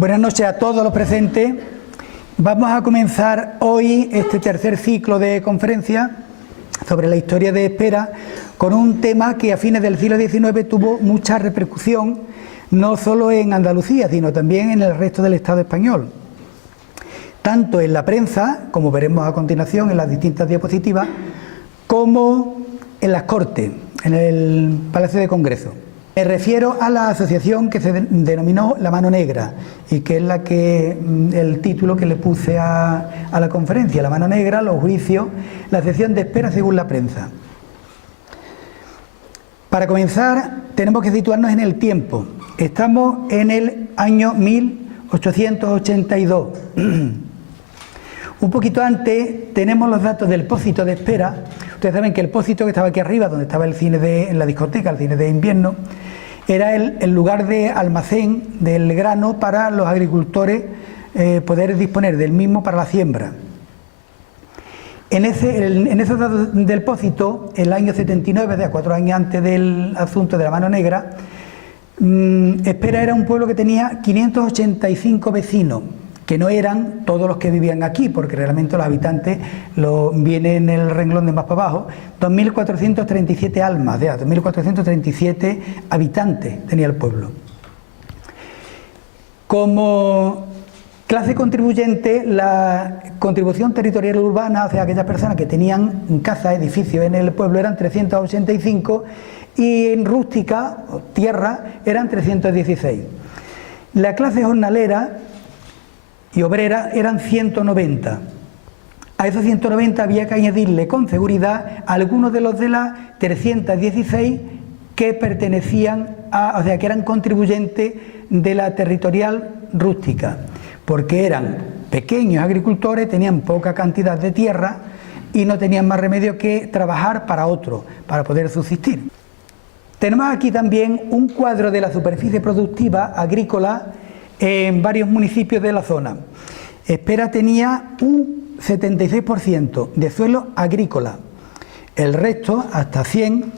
Buenas noches a todos los presentes. Vamos a comenzar hoy este tercer ciclo de conferencias sobre la historia de Espera con un tema que a fines del siglo XIX tuvo mucha repercusión, no solo en Andalucía, sino también en el resto del Estado español. Tanto en la prensa, como veremos a continuación en las distintas diapositivas, como en las Cortes, en el Palacio de Congreso. Me refiero a la asociación que se denominó La Mano Negra y que es el título que le puse a la conferencia: La Mano Negra, los juicios, la sección de Espera según la prensa. Para comenzar, tenemos que situarnos en el tiempo. Estamos en el año 1882. Un poquito antes tenemos los datos del Pósito de Espera. Ustedes saben que el Pósito, que estaba aquí arriba, donde estaba el cine en la discoteca, el cine de invierno, era el lugar de almacén del grano para los agricultores poder disponer del mismo para la siembra. En esos datos del Pósito, el año 79, de 4 años antes del asunto de la Mano Negra, Espera era un pueblo que tenía 585 vecinos, que no eran todos los que vivían aquí, porque realmente los habitantes vienen en el renglón de más para abajo. 2.437 almas, 2.437 habitantes tenía el pueblo. Como clase contribuyente, la contribución territorial urbana, o sea, aquellas personas que tenían casa, edificios en el pueblo, eran 385, y en rústica, o tierra, eran 316. La clase jornalera y obrera eran 190. A esos 190 había que añadirle con seguridad algunos de los de las 316 que pertenecían o sea, que eran contribuyentes de la territorial rústica, porque eran pequeños agricultores, tenían poca cantidad de tierra y no tenían más remedio que trabajar para otro, para poder subsistir. Tenemos aquí también un cuadro de la superficie productiva agrícola en varios municipios de la zona. Espera tenía un 76% de suelo agrícola. El resto, hasta 100,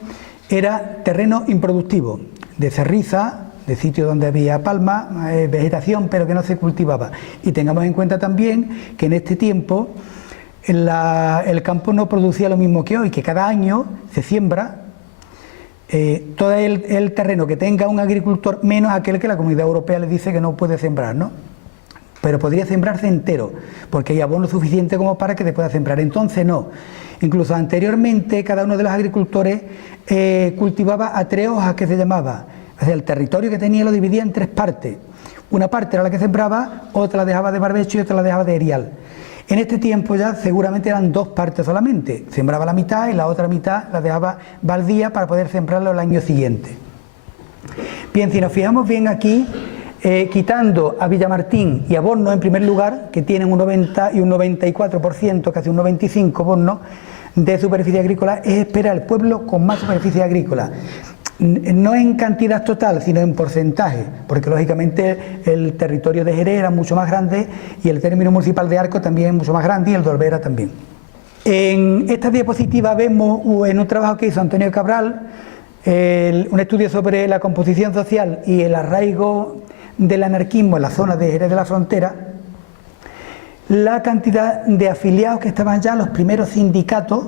era terreno improductivo, de cerriza, de sitios donde había palma, vegetación, pero que no se cultivaba. Y tengamos en cuenta también que en este tiempo el campo no producía lo mismo que hoy, que cada año se siembra todo el terreno que tenga un agricultor, menos aquel que la Comunidad Europea le dice que no puede sembrar, ¿no? Pero podría sembrarse entero, porque hay abono suficiente como para que se pueda sembrar. Entonces no. Incluso anteriormente cada uno de los agricultores cultivaba a 3 hojas, que se llamaba. O sea, el territorio que tenía lo dividía en 3 partes. Una parte era la que sembraba, otra la dejaba de barbecho y otra la dejaba de erial. En este tiempo ya seguramente eran 2 partes solamente. Sembraba la mitad y la otra mitad la dejaba baldía para poder sembrarlo el año siguiente. Bien, si nos fijamos bien aquí, quitando a Villamartín y a Borno en primer lugar, que tienen un 90 y un 94%, casi un 95% Borno, de superficie agrícola, es Espera el pueblo con más superficie agrícola. No en cantidad total, sino en porcentaje, porque lógicamente el territorio de Jerez era mucho más grande y el término municipal de Arco también es mucho más grande y el de Olvera también. En esta diapositiva vemos en un trabajo que hizo Antonio Cabral, un estudio sobre la composición social y el arraigo del anarquismo en la zona de Jerez de la Frontera, la cantidad de afiliados que estaban ya los primeros sindicatos.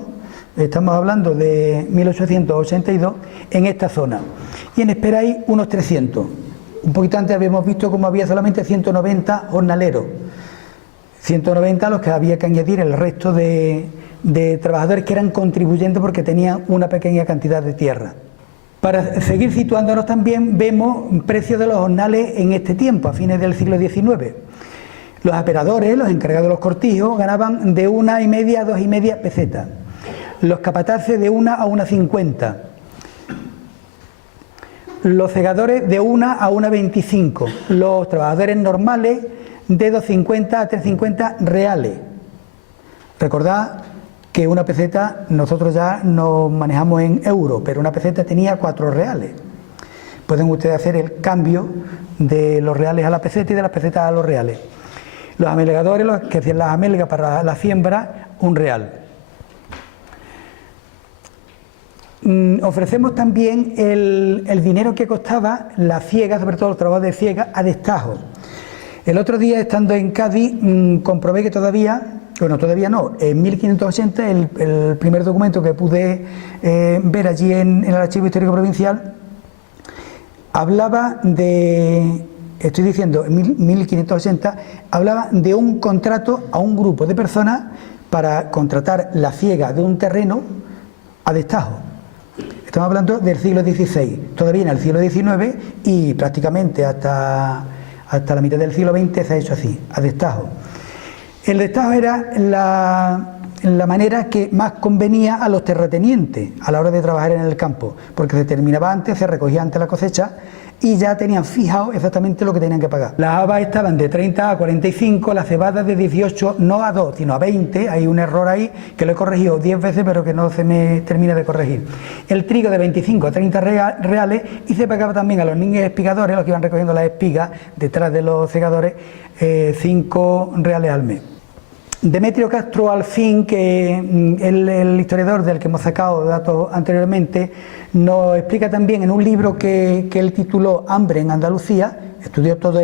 Estamos hablando de 1882 en esta zona, y en Espera hay unos 300. Un poquito antes habíamos visto cómo había solamente 190 jornaleros, 190 a los que había que añadir el resto de trabajadores que eran contribuyentes porque tenían una pequeña cantidad de tierra. Para seguir situándonos también vemos precios de los jornales en este tiempo, a fines del siglo XIX. Los aperadores, los encargados de los cortijos, ganaban de 1,5 a 2,5 pesetas. Los capataces de 1 a 1,50. Los segadores de 1 a 1,25. Los trabajadores normales de 2,50 a 3,50 reales. Recordad que una peseta, nosotros ya nos manejamos en euros, pero una peseta tenía 4 reales. Pueden ustedes hacer el cambio de los reales a la peseta y de las pesetas a los reales. Los amelgadores, los que hacían las amelgas para la siembra, 1 real. Ofrecemos también el dinero que costaba la ciega, sobre todo los trabajos de ciega, a destajo. El otro día, estando en Cádiz, comprobé que todavía no, en 1580, el primer documento que pude ver allí en el Archivo Histórico Provincial, hablaba de, estoy diciendo, en 1580, hablaba de un contrato a un grupo de personas para contratar la siega de un terreno a destajo. Estamos hablando del siglo XVI, todavía en el siglo XIX y prácticamente hasta la mitad del siglo XX se ha hecho así, a destajo. El destajo era la manera que más convenía a los terratenientes a la hora de trabajar en el campo, porque se terminaba antes, se recogía antes la cosecha y ya tenían fijado exactamente lo que tenían que pagar. Las habas estaban de 30 a 45, las cebadas de 18, no a 2, sino a 20, hay un error ahí que lo he corregido 10 veces pero que no se me termina de corregir. El trigo de 25 a 30 reales y se pagaba también a los niños espigadores, los que iban recogiendo las espigas detrás de los segadores, 5 reales al mes. Demetrio Castro Alfín, que el historiador del que hemos sacado datos anteriormente, nos explica también en un libro que él tituló Hambre en Andalucía, estudió toda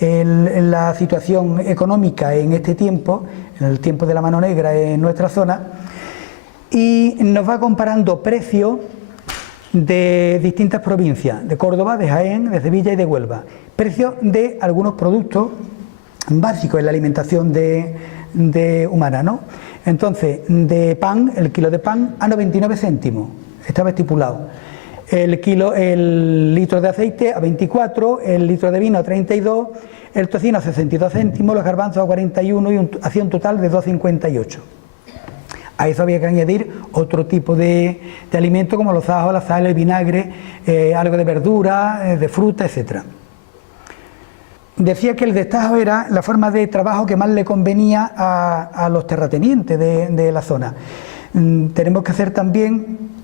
la situación económica en este tiempo, en el tiempo de la mano negra en nuestra zona, y nos va comparando precios de distintas provincias, de Córdoba, de Jaén, de Sevilla y de Huelva, precios de algunos productos básicos en la alimentación humana, ¿no? Entonces, de pan, el kilo de pan a 99 céntimos, estaba estipulado. El litro de aceite a 24, el litro de vino a 32, el tocino a 62 céntimos, los garbanzos a 41 y hacía un total de 2,58. A eso había que añadir otro tipo de alimento como los ajos, la sal, el vinagre, algo de verdura, de fruta, etcétera. Decía que el destajo era la forma de trabajo que más le convenía a los terratenientes de la zona. Tenemos que hacer también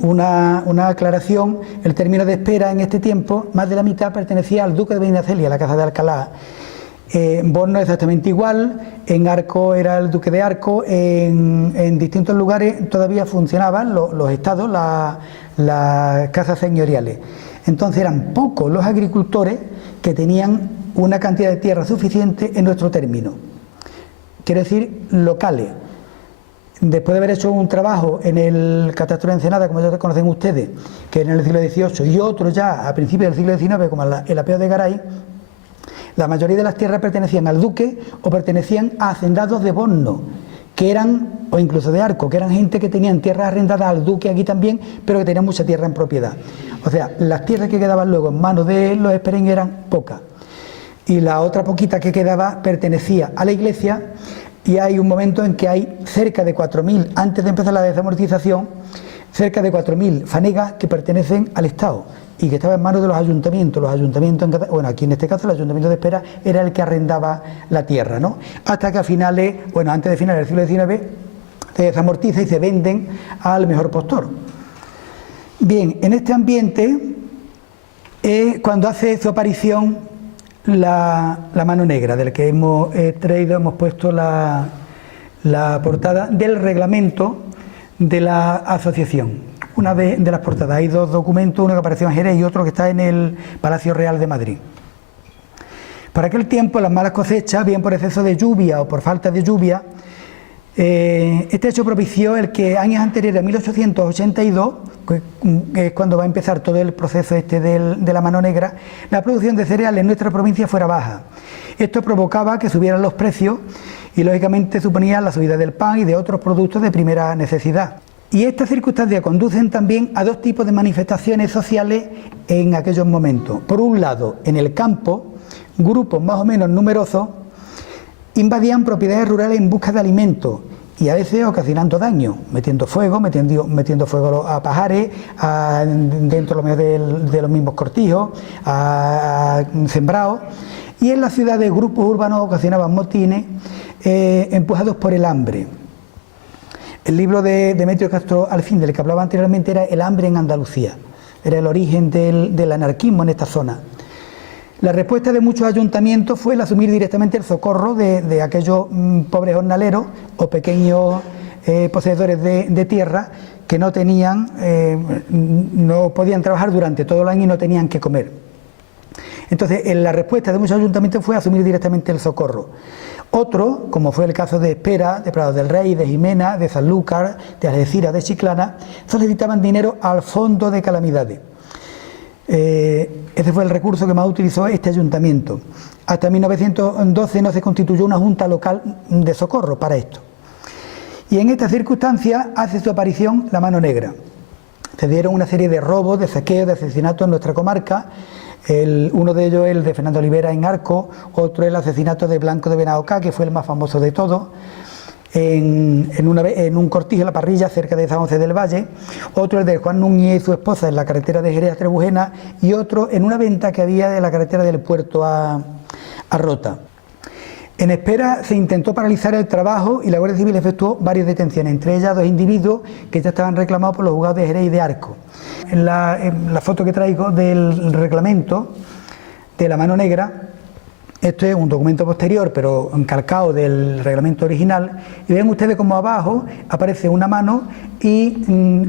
una aclaración. El término de espera en este tiempo, más de la mitad pertenecía al duque de Medinaceli, a la casa de Alcalá. Borno exactamente igual, en Arco era el duque de Arco, en distintos lugares todavía funcionaban los estados, las casas señoriales. Entonces eran pocos los agricultores que tenían una cantidad de tierra suficiente en nuestro término, quiero decir locales. Después de haber hecho un trabajo en el catastro de Ensenada, como ya conocen ustedes, que en el siglo XVIII, y otro ya a principios del siglo XIX, como el apeo de Garay, la mayoría de las tierras pertenecían al duque o pertenecían a hacendados de Borno, que eran, o incluso de Arco, que eran gente que tenían tierras arrendadas al duque aquí también, pero que tenían mucha tierra en propiedad. O sea, las tierras que quedaban luego en manos de los Esperén eran pocas. Y la otra poquita que quedaba pertenecía a la iglesia, y hay un momento en que hay cerca de 4.000, antes de empezar la desamortización, cerca de 4.000 fanegas que pertenecen al Estado y que estaban en manos de los ayuntamientos. Los ayuntamientos, bueno, aquí en este caso el ayuntamiento de Espera era el que arrendaba la tierra, ¿no? Hasta que a finales, bueno, antes de finales del siglo XIX, se desamortiza y se venden al mejor postor. Bien, en este ambiente, cuando hace su aparición la mano negra, del que hemos traído, hemos puesto la portada del reglamento de la asociación. Una de las portadas, hay dos documentos, uno que apareció en Jerez y otro que está en el Palacio Real de Madrid. Para aquel tiempo, las malas cosechas, bien por exceso de lluvia o por falta de lluvia, este hecho propició el que años anteriores a 1882, que es cuando va a empezar todo el proceso de la mano negra, la producción de cereales en nuestra provincia fuera baja. Esto provocaba que subieran los precios y lógicamente suponía la subida del pan y de otros productos de primera necesidad. Y estas circunstancias conducen también a dos tipos de manifestaciones sociales en aquellos momentos. Por un lado, en el campo, grupos más o menos numerosos invadían propiedades rurales en busca de alimentos y a veces ocasionando daño, metiendo fuego a pajares, dentro de los mismos cortijos, a sembrados. Y en las ciudades grupos urbanos ocasionaban motines empujados por el hambre. El libro de Demetrio Castro Alfín, del que hablaba anteriormente, era El hambre en Andalucía, era el origen del anarquismo en esta zona. La respuesta de muchos ayuntamientos fue el asumir directamente el socorro de aquellos pobres jornaleros o pequeños poseedores de tierra que no podían trabajar durante todo el año y no tenían que comer. Entonces, la respuesta de muchos ayuntamientos fue asumir directamente el socorro. Otro, como fue el caso de Espera, de Prado del Rey, de Jimena, de Sanlúcar, de Algeciras, de Chiclana, solicitaban dinero al Fondo de Calamidades. Ese fue el recurso que más utilizó este ayuntamiento. Hasta 1912 no se constituyó una junta local de socorro para esto. Y en esta circunstancia hace su aparición la mano negra. Se dieron una serie de robos, de saqueos, de asesinatos en nuestra comarca. Uno de ellos el de Fernando Olivera en Arco, otro el asesinato de Blanco de Benahocá, que fue el más famoso de todos, en un cortijo, la Parrilla, cerca de San José del Valle, otro el de Juan Núñez y su esposa en la carretera de Jerez a Trebujena, y otro en una venta que había de la carretera del Puerto a Rota. En Espera se intentó paralizar el trabajo y la Guardia Civil efectuó varias detenciones, entre ellas 2 individuos que ya estaban reclamados por los juzgados de Jerez y de Arco. En la foto que traigo del reglamento de la mano negra, esto es un documento posterior, pero encalcado del reglamento original, y ven ustedes como abajo aparece una mano y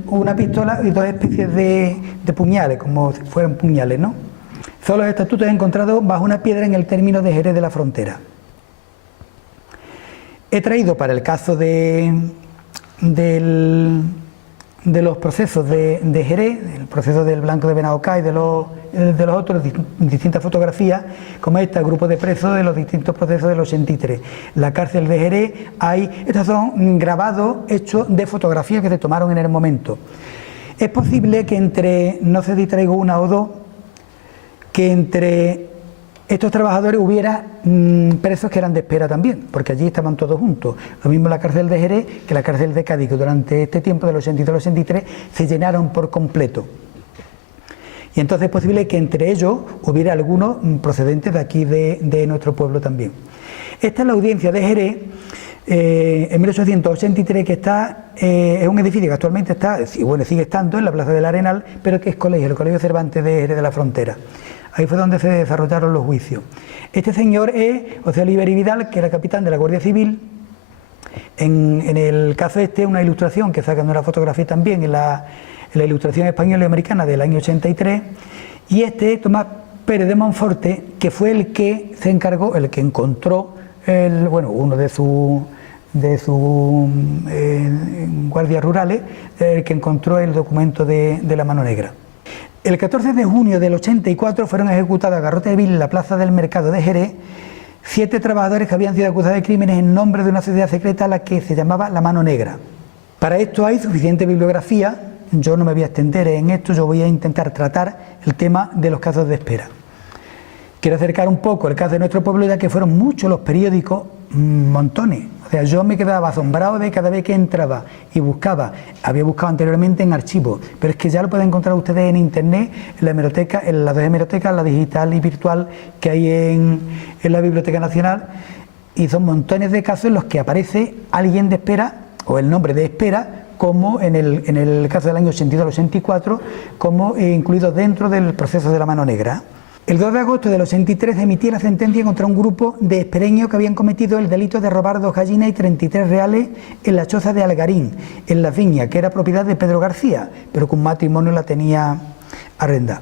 una pistola y 2 especies de puñales, como si fueran puñales, ¿no? Son los estatutos encontrados bajo una piedra en el término de Jerez de la Frontera. He traído para el caso de los procesos de Jerez, el proceso del Blanco de Benahocá y de los otros, distintas fotografías, como esta, grupo de presos de los distintos procesos del 83. La cárcel de Jerez, estos son grabados hechos de fotografías que se tomaron en el momento. Es posible que no sé si traigo una o dos, que entre estos trabajadores hubiera presos que eran de Espera también, porque allí estaban todos juntos. Lo mismo la cárcel de Jerez que la cárcel de Cádiz, que durante este tiempo del 82 al 83 se llenaron por completo. Y entonces es posible que entre ellos hubiera algunos procedentes de aquí de nuestro pueblo también. Esta es la audiencia de Jerez en 1883, que es un edificio que actualmente sigue estando en la Plaza del Arenal, pero que es el Colegio Cervantes de Jerez de la Frontera. Ahí fue donde se desarrollaron los juicios. Este señor es José Oliver y Vidal, que era capitán de la Guardia Civil. En el caso una ilustración que sacan de una fotografía también en la ilustración española y americana del año 83. Y Tomás Pérez de Monforte, que fue el que se encargó, el que encontró, uno de sus guardias rurales, el que encontró el documento de la mano negra. El 14 de junio del 84 fueron ejecutados a garrote vil en la plaza del Mercado de Jerez 7 trabajadores que habían sido acusados de crímenes en nombre de una sociedad secreta a la que se llamaba La Mano Negra. Para esto hay suficiente bibliografía, yo no me voy a extender en esto, yo voy a intentar tratar el tema de los casos de Espera. Quiero acercar un poco el caso de nuestro pueblo, ya que fueron muchos los periódicos, montones. O sea, yo me quedaba asombrado de cada vez que entraba y buscaba. Había buscado anteriormente en archivos, pero es que ya lo pueden encontrar ustedes en internet, en la hemeroteca, en las 2 hemerotecas, la digital y virtual que hay en la Biblioteca Nacional, y son montones de casos en los que aparece alguien de Espera, o el nombre de Espera, como en el caso del año 82 al 84, como incluido dentro del proceso de la Mano Negra. El 2 de agosto del 83 emitía la sentencia contra un grupo de espereños que habían cometido el delito de robar 2 gallinas y 33 reales en la choza de Algarín, en La Viña, que era propiedad de Pedro García, pero que un matrimonio la tenía arrendada.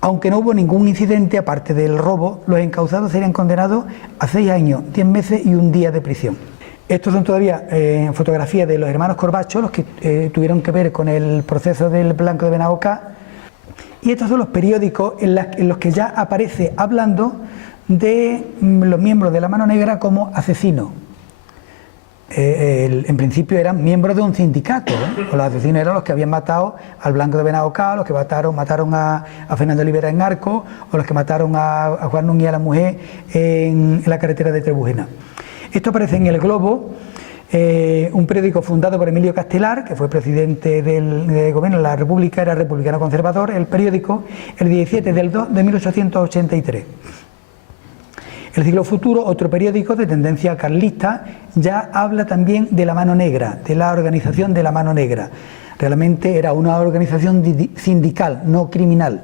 Aunque no hubo ningún incidente, aparte del robo, los encausados serían condenados a 6 años, 10 meses y 1 día de prisión. Estos son todavía fotografías de los hermanos Corbacho, los que tuvieron que ver con el proceso del Blanco de Benahocá. Y estos son los periódicos en los que ya aparece hablando de los miembros de la Mano Negra como asesinos. En principio eran miembros de un sindicato, Los asesinos eran los que habían matado al Blanco de Benahocá, los que mataron a Fernando Olivera en Arco, o los que mataron a Juan Núñez y a la mujer en la carretera de Trebujena. Esto aparece en El Globo, un periódico fundado por Emilio Castelar, que fue presidente del gobierno de la República, era republicano conservador, el periódico, el 17 del 2 de 1883. El Siglo Futuro, otro periódico de tendencia carlista, ya habla también de la Mano Negra, de la organización de la Mano Negra. Realmente era una organización sindical, no criminal.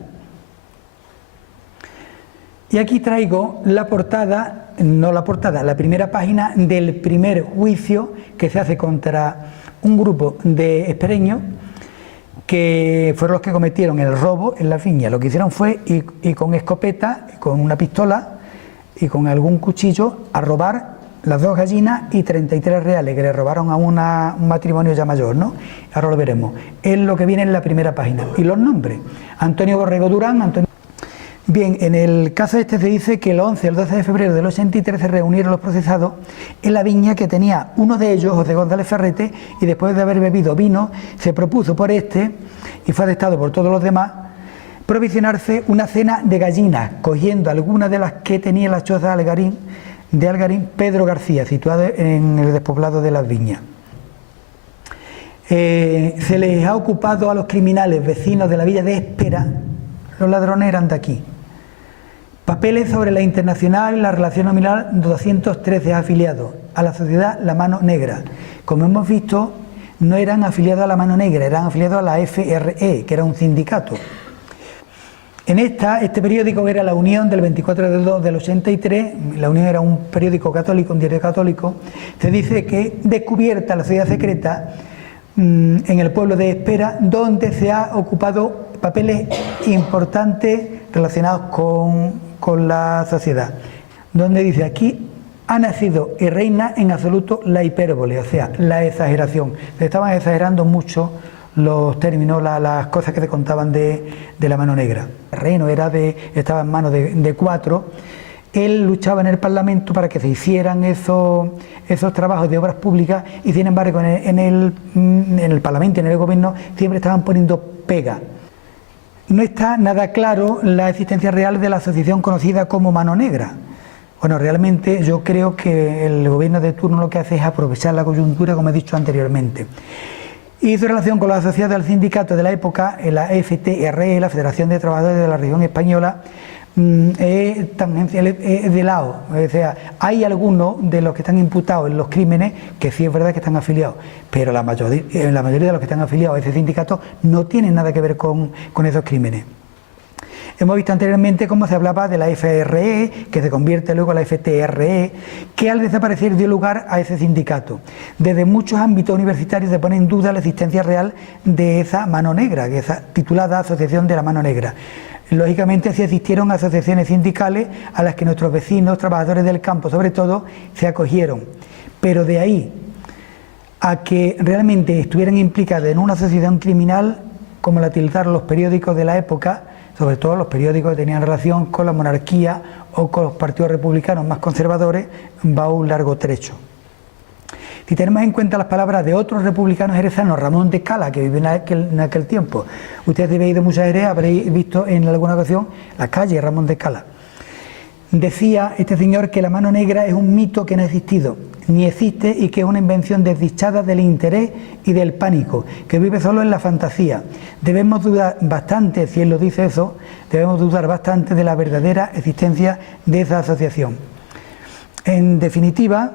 Y aquí traigo la portada, la primera página del primer juicio que se hace contra un grupo de espereños que fueron los que cometieron el robo en la viña. Lo que hicieron fue ir con escopeta, con una pistola y con algún cuchillo a robar las 2 gallinas y 33 reales que le robaron a un matrimonio ya mayor, ¿no? Ahora lo veremos. Es lo que viene en la primera página. Y los nombres: Antonio Borrego Durán, Antonio... Bien, en el caso este se dice que el 11 y el 12 de febrero del 83 se reunieron los procesados en la viña que tenía uno de ellos, José González Ferrete, y después de haber bebido vino, se propuso por este, y fue atestado por todos los demás, provisionarse una cena de gallinas, cogiendo algunas de las que tenía la choza de Algarín Pedro García, situado en el despoblado de Las Viñas. Se les ha ocupado a los criminales vecinos de la villa de Espera, los ladrones eran de aquí, papeles sobre la Internacional y la relación nominal 213 afiliados a la sociedad La Mano Negra. Como hemos visto, no eran afiliados a La Mano Negra, eran afiliados a la FRE, que era un sindicato. En este periódico, que era La Unión, del 24 de 2 del 83, La Unión era un periódico católico, un diario católico, se dice que descubierta la sociedad secreta en el pueblo de Espera, donde se ha ocupado papeles importantes relacionados con la sociedad, donde dice: aquí ha nacido y reina en absoluto la hipérbole, o sea, la exageración. Se estaban exagerando mucho los términos, las cosas que se contaban de La Mano Negra. El reino estaba en manos de 4. Él luchaba en el Parlamento para que se hicieran esos trabajos de obras públicas, y sin embargo en el Parlamento y en el gobierno siempre estaban poniendo pega. No está nada claro la existencia real de la asociación conocida como Mano Negra. Bueno, realmente yo creo que el gobierno de turno lo que hace es aprovechar la coyuntura, como he dicho anteriormente. Y su relación con los asociados al sindicato de la época, la FTRE, la Federación de Trabajadores de la Región Española, es tangencial, es de lado. O sea, hay algunos de los que están imputados en los crímenes que sí es verdad que están afiliados, pero la mayoría de los que están afiliados a ese sindicato no tienen nada que ver con esos crímenes. Hemos visto anteriormente cómo se hablaba de la FRE, que se convierte luego en la FTRE, que al desaparecer dio lugar a ese sindicato. Desde muchos ámbitos universitarios se pone en duda la existencia real de esa Mano Negra, que es titulada Asociación de la Mano Negra. Lógicamente sí existieron asociaciones sindicales a las que nuestros vecinos, trabajadores del campo sobre todo, se acogieron, pero de ahí a que realmente estuvieran implicados en una asociación criminal, como la tildaron los periódicos de la época, sobre todo los periódicos que tenían relación con la monarquía o con los partidos republicanos más conservadores, va un largo trecho. Si tenemos en cuenta las palabras de otros republicanos jerezanos, Ramón de Cala, que vivió en aquel tiempo, ustedes habéis ido muchas Jerez, habréis visto en alguna ocasión la calle Ramón de Cala. Decía este señor que la Mano Negra es un mito que no ha existido, ni existe, y que es una invención desdichada del interés y del pánico, que vive solo en la fantasía. Debemos dudar bastante, si él lo dice eso, debemos dudar bastante de la verdadera existencia de esa asociación. En definitiva,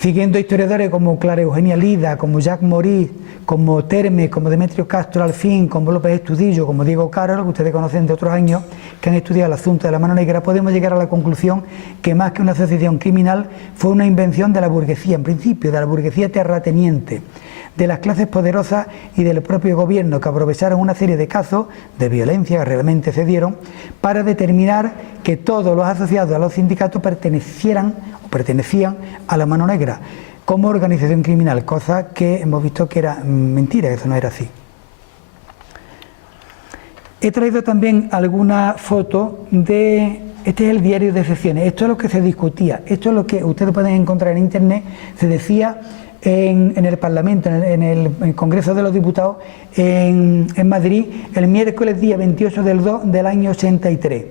siguiendo historiadores como Clara Eugenia Lida, como Jacques Maurice, como Termes, como Demetrio Castro Alfín, como López Estudillo, como Diego Carol, que ustedes conocen de otros años, que han estudiado el asunto de la Mano Negra, podemos llegar a la conclusión que más que una asociación criminal fue una invención de la burguesía, en principio, de la burguesía terrateniente, de las clases poderosas y del propio gobierno, que aprovecharon una serie de casos de violencia que realmente se dieron para determinar que todos los asociados a los sindicatos pertenecían a la Mano Negra como organización criminal, cosa que hemos visto que era mentira, que eso no era así. He traído también algunas fotos de... Este es el diario de sesiones, esto es lo que se discutía, esto es lo que ustedes pueden encontrar en internet, se decía en el Parlamento, en el Congreso de los Diputados en Madrid, el miércoles día 28 del 2 del año 83.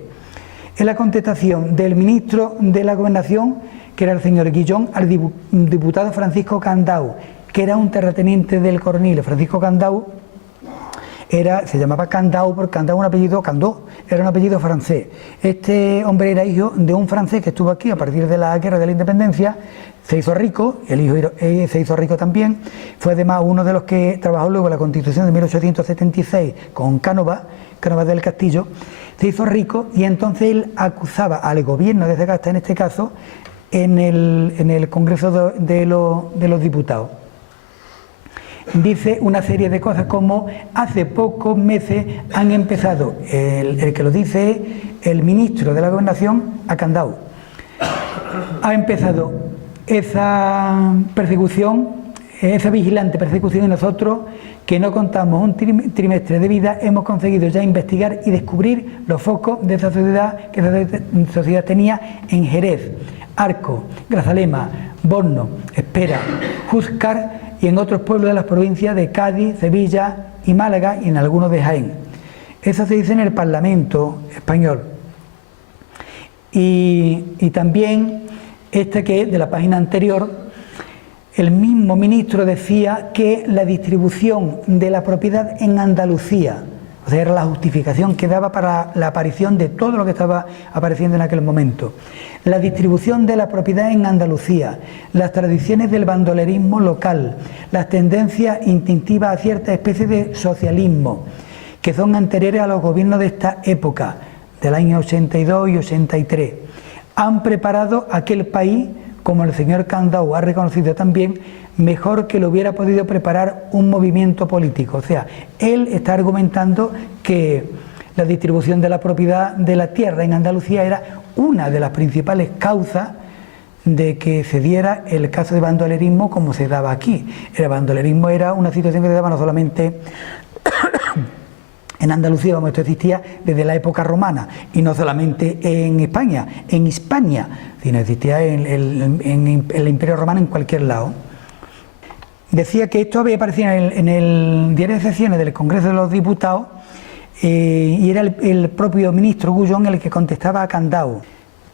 En la contestación del ministro de la Gobernación, que era el señor Guillón, al diputado Francisco Candau, que era un terrateniente del Coronil. Francisco Candau se llamaba Candau porque Candau, un apellido, Candó, era un apellido francés. Este hombre era hijo de un francés que estuvo aquí a partir de la Guerra de la Independencia, se hizo rico, el hijo se hizo rico también, fue además uno de los que trabajó luego en la Constitución de 1876 con Cánovas del Castillo, se hizo rico y entonces él acusaba al gobierno de Sagasta, en este caso, en el Congreso de los Diputados. dice una serie de cosas como hace pocos meses han empezado, el que lo dice es el ministro de la Gobernación a Candau, ha empezado esa persecución, esa vigilante persecución, y nosotros, que no contamos un trimestre de vida, hemos conseguido ya investigar y descubrir los focos de esa sociedad que esa sociedad tenía en Jerez, Arco, Grazalema, Borno, Espera, Júzcar y en otros pueblos de las provincias de Cádiz, Sevilla y Málaga, y en algunos de Jaén. Eso se dice en el Parlamento español. Y también que de la página anterior, el mismo ministro decía que la distribución de la propiedad en Andalucía, o sea, era la justificación que daba para la aparición de todo lo que estaba apareciendo en aquel momento. La distribución de la propiedad en Andalucía, las tradiciones del bandolerismo local, las tendencias instintivas a cierta especie de socialismo, que son anteriores a los gobiernos de esta época, del año 82 y 83, han preparado aquel país, como el señor Candau ha reconocido también, mejor que lo hubiera podido preparar un movimiento político. O sea, él está argumentando que la distribución de la propiedad de la tierra en Andalucía era una de las principales causas de que se diera el caso de bandolerismo como se daba aquí. El bandolerismo era una situación que se daba no solamente en Andalucía, como esto existía desde la época romana, y no solamente en España, en Hispania, sino existía en el Imperio Romano en cualquier lado. Decía que esto había aparecido en el diario de sesiones del Congreso de los Diputados, y era el propio ministro Gullón el que contestaba a Candau.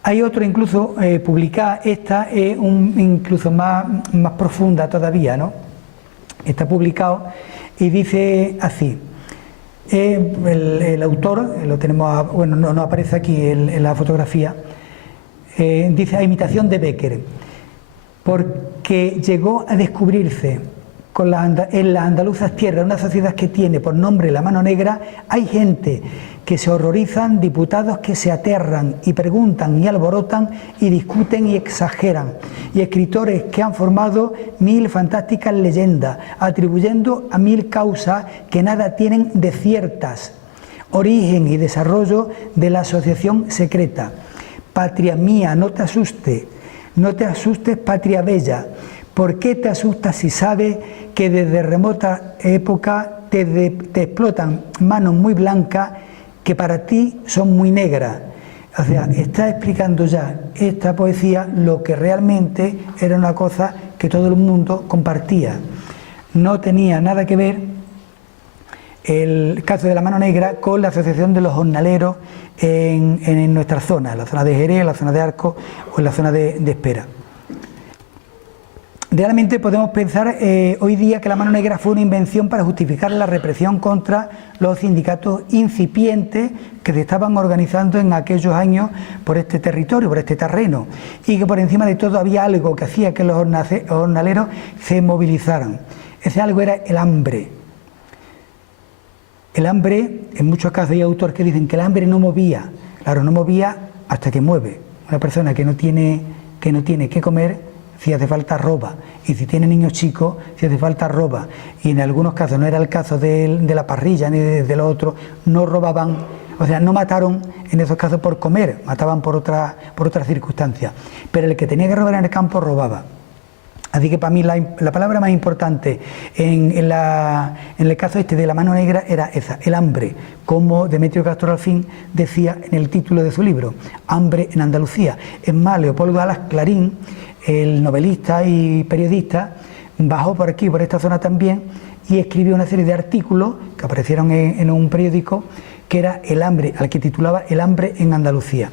Hay otro incluso publicada, esta es incluso más profunda todavía, ¿no? Está publicado y dice así. El autor, lo tenemos, bueno, no aparece aquí en la fotografía, dice a imitación de Bécquer, porque llegó a descubrirse en las andaluzas tierras, una sociedad que tiene por nombre la mano negra, hay gente que se horrorizan, diputados que se aterran y preguntan y alborotan y discuten y exageran, y escritores que han formado 1000 fantásticas leyendas, atribuyendo a 1000 causas que nada tienen de ciertas, origen y desarrollo de la asociación secreta. Patria mía, no te asustes, patria bella. ¿Por qué te asustas si sabes que desde remota época te explotan manos muy blancas que para ti son muy negras? O sea, está explicando ya esta poesía lo que realmente era una cosa que todo el mundo compartía. No tenía nada que ver el caso de la mano negra con la asociación de los jornaleros en nuestra zona, en la zona de Jerez, en la zona de Arco o en la zona de Espera. Realmente podemos pensar hoy día que la mano negra fue una invención para justificar la represión contra los sindicatos incipientes que se estaban organizando en aquellos años por este territorio, por este terreno, y que por encima de todo había algo que hacía que los jornaleros se movilizaran. Ese algo era el hambre. El hambre, en muchos casos hay autores que dicen que el hambre no movía. Claro, no movía hasta que mueve. Una persona que no tiene que comer, si hace falta roba, y si tiene niños chicos, si hace falta roba, y en algunos casos, no era el caso de la parrilla ni de los otros, no robaban, o sea, no mataron en esos casos por comer, mataban por otras circunstancias, pero el que tenía que robar en el campo robaba. Así que para mí la palabra más importante en el caso este de la mano negra era esa, el hambre, como Demetrio Castro Alfín decía en el título de su libro, Hambre en Andalucía. Es más, Leopoldo Alas Clarín, el novelista y periodista, bajó por aquí, por esta zona también, y escribió una serie de artículos que aparecieron en un periódico, que era el hambre, al que titulaba El hambre en Andalucía.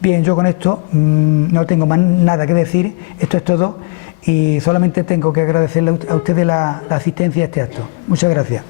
Bien, yo con esto no tengo más nada que decir, esto es todo, y solamente tengo que agradecerle a ustedes la asistencia a este acto. Muchas gracias.